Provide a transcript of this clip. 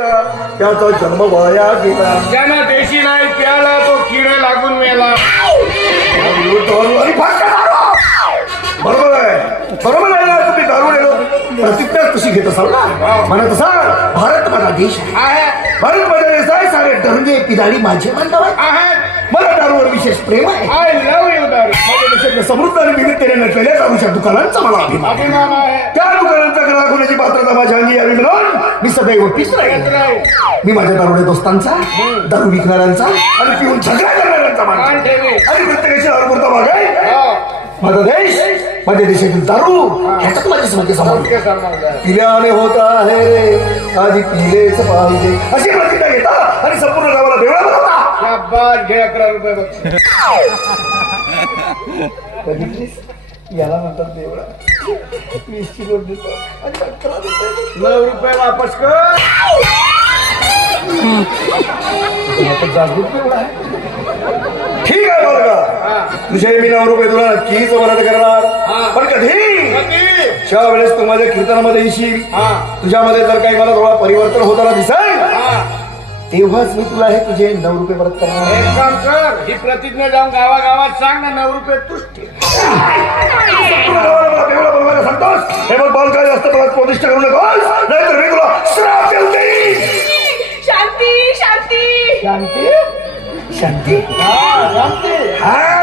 त्याचा जन्म वाया गेला. ज्यानं देशी नाही प्याला तो किडे लागून मेला. बरोबर आहे, बरोबर आहे ना. तुम्ही दारू नेलो प्रतिज्ञा कशी घेत असाल ना. म्हणत असाल भारत माझा देश आहे, भारत माझा देश आहे. सारे धरणे पिदाडी माझे बांधव आहे. मला दारूवर विशेष प्रेम आहे. आय लव्ह यू दारू. माझ्या देशातल्या समृद्ध आणि विविधतेने नटलेल्या दारूच्या दुकानांचा मला अभिमान आहे. अभिमान आहे. त्या दुकानांचा ग्राहक होण्याची पात्रता माझ्या अंगी यावी म्हणून मी सदैव पीस राहील. मी माझ्या दारुडे दोस्तांचा, दारू विकणाऱ्यांचा आणि पिऊन झगडा करणाऱ्यांचा मान मान ठेवी. आणि प्रत्येकाची दारूपुरता मागाय. हो. माझा देश, माझ्या देशातील दारू ह्याच्यात माझी समज समोर इतके सन्मान आहे. पिल्याने होत आहे आधी पिलेच पाहिजे अशी प्रतिज्ञा घेता आणि संपूर्ण गावाला बेवडा बनवता. या बाद घे 11 रुपये बघ. बघितलीस? याला म्हणतात बेवडा. 20ची नोट देतो आणि 11 देतो. 9 रुपये वापस कर. आता जागृत बेवडा आहे. ठीक आहे बालका, तुझे मी 9 रुपये तुला नक्कीच मदत करणार. पण कधी? ज्या वेळेस तू माझ्या कीर्तनामध्ये येशील, तुझ्यामध्ये जर काही मला थोडा परिवर्तन होताना दिसेल, तेव्हाच मी तुला हे तुझे 9 रुपये परत करणार. एक काम कर, ही प्रतिज्ञा जाऊन गावागावात सांग ना. 9 रुपये तूच ठेव. मला बेवडा बनवायला सांगतोस? हे बघ बालका, जास्त मला प्रतिष्ठ करू नकोस, नाहीतर मी तुला श्राप देईल. शांती शांती शांती शांती शांती. हा